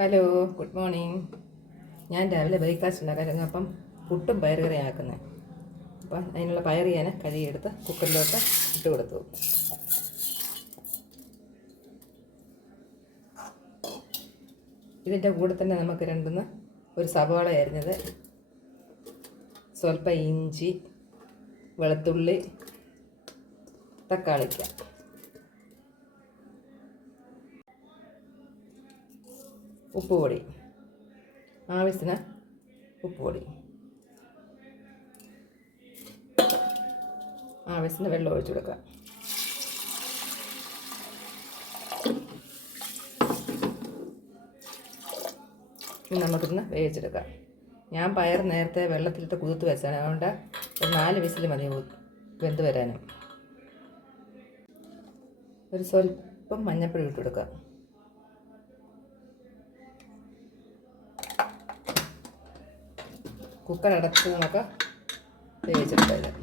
Hello, good morning. ഞാൻ രാവിലെ breakfast ഉണ്ടാക്കാൻ അപ്പം പുട്ടും പയറുകറിയും ആക്കുന്നത്. അപ്പം അതിനുള്ള പയർ ഞാൻ കഴുകിയെടുത്ത് കുക്കറിലോട്ട് ഇട്ട് കൊടുത്തു. ഇതിൻ്റെ കൂടെ തന്നെ നമുക്ക് ഒരു സവാള അരിഞ്ഞത്, സ്വല്പം ഇഞ്ചി, വെളുത്തുള്ളി, തക്കാളിക്ക, ഉപ്പുപൊടി, ആവശ്യത്തിന് ഉപ്പുപൊടി, ആവശ്യത്തിന് വെള്ളം ഒഴിച്ചു കൊടുക്കാം. ഇനി നമുക്കിന്ന് വേവിച്ചെടുക്കാം. ഞാൻ പയർ നേരത്തെ വെള്ളത്തിലിട്ട് കുതിർത്ത് വെച്ചാണ്, അതുകൊണ്ട് ഒരു 4 വിസിൽ മതി വെന്ത് വരാനും. ഒരു സ്വല്പം മഞ്ഞൾപ്പൊടി ഇട്ട് കൊടുക്കാം. കുക്കർ അടച്ച് നമുക്ക് വേവിച്ചെടുക്കാം.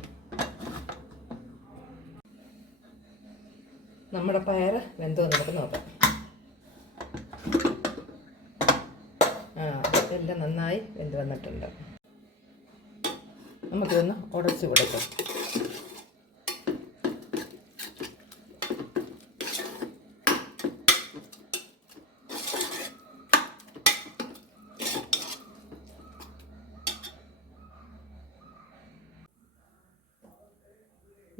നമ്മുടെ പയർ വെന്തോ നമുക്ക് നോക്കാം. എല്ലാം നന്നായി വെന്ത് വന്നിട്ടുണ്ട്. നമുക്കിതൊന്ന് ഉടച്ച് കൊടുക്കാം.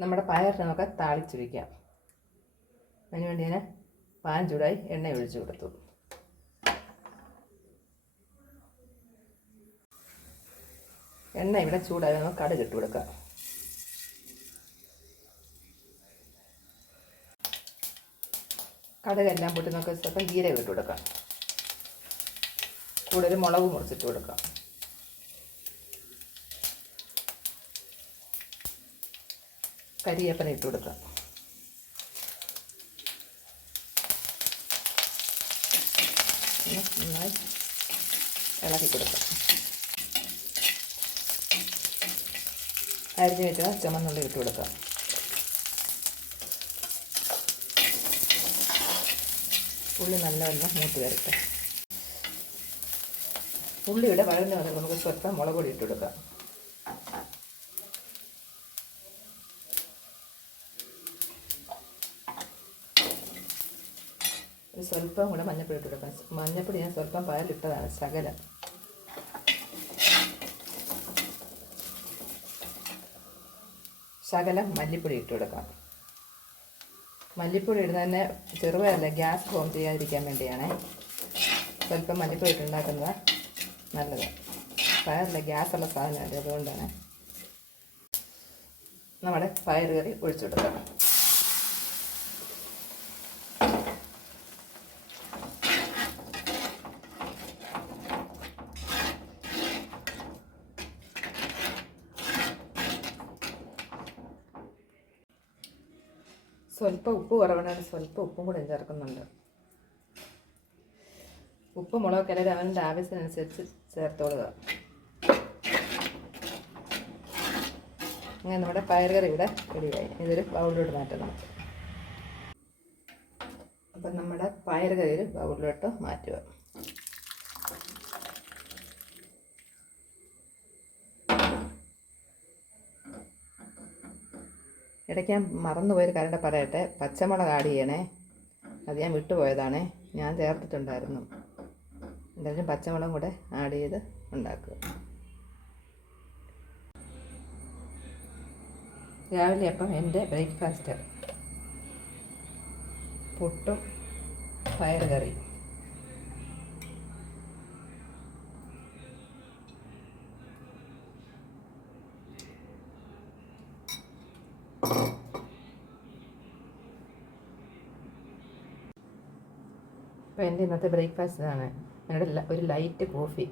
നമ്മുടെ പയർ നമുക്ക് താളിച്ച് വയ്ക്കാം. അതിനുവേണ്ടി ഞാൻ പാൻ ചൂടായി എണ്ണ ഒഴിച്ച് കൊടുത്തു. എണ്ണ ഇവിടെ ചൂടായി നമുക്ക് കടുക് ഇട്ട് കൊടുക്കാം. കടുകെല്ലാം പൊട്ടി നമുക്ക് സ്വല്പം ജീരകം ഇട്ട് കൊടുക്കാം. കൂടെ ഒരു മുളക് മുറിച്ചിട്ട് കൊടുക്കാം. കരിവേപ്പില ഇട്ട് കൊടുക്കാം. നന്നായി ഇളക്കി കൊടുക്കാം. അരിഞ്ഞ് വെച്ച ചുമന്നുള്ളി ഇട്ട് കൊടുക്കാം. ഉള്ളി നല്ലവണ്ണം മൂത്ത് വരട്ടെ. ഉള്ളിയുടെ വഴന്ന് വന്ന് നമുക്ക് സ്വല്പം മുളക് പൊടി ഇട്ട് കൊടുക്കാം. സ്വല്പം കൂടെ മഞ്ഞപ്പൊടി ഇട്ട് കൊടുക്കാം. മഞ്ഞപ്പൊടി ഞാൻ സ്വല്പം പയറിലിട്ടതാണ്, ശകലം മല്ലിപ്പൊടി ഇട്ട് കൊടുക്കാം. മല്ലിപ്പൊടി ഇടുന്നതന്നെ ചെറുപയറല്ല, ഗ്യാസ് ഫോം ചെയ്യാതിരിക്കാൻ വേണ്ടിയാണ് സ്വല്പം മല്ലിപ്പൊടി ഇട്ടുണ്ടാക്കുന്നത് നല്ലത്. പയറില്ല, ഗ്യാസുള്ള സാധനമല്ല, അതുകൊണ്ടാണ്. നമ്മുടെ പയർ കറി ഒഴിച്ചു കൊടുക്കാം. സ്വല്പം ഉപ്പ് കുറവാണ്, സ്വല്പം ഉപ്പും കൂടെ ചേർക്കുന്നുണ്ട്. ഉപ്പ് മുളകൊക്കെ എല്ലാം അവൻ്റെ ആവശ്യത്തിനനുസരിച്ച് ചേർത്തോളുക. അങ്ങനെ നമ്മുടെ പയർ കറി ഇവിടെ റെഡിയായി. ഇതൊരു ബൗളിലോട്ട് മാറ്റാം നമുക്ക്. അപ്പം നമ്മുടെ പയർ കറി ഒരു ബൗളിലോട്ട് മാറ്റുക. ഇടയ്ക്ക് ഞാൻ മറന്നുപോയൊരു കാര്യം പറയട്ടെ. പച്ചമുളക് ആഡ് ചെയ്യണേ, അത് ഞാൻ വിട്ടുപോയതാണേ. ഞാൻ ചേർത്തിട്ടുണ്ടായിരുന്നു. എന്തായാലും പച്ചമുളകും കൂടെ ആഡ് ചെയ്ത് ഉണ്ടാക്കുക. രാവിലെ അപ്പം എൻ്റെ ബ്രേക്ക്ഫാസ്റ്റ് പുട്ടും പയർ കറി. അപ്പോൾ എൻ്റെ ഇന്നത്തെ ബ്രേക്ക്ഫാസ്റ്റ് ഇതാണ്. ഒരു ലൈറ്റ് കോഫി.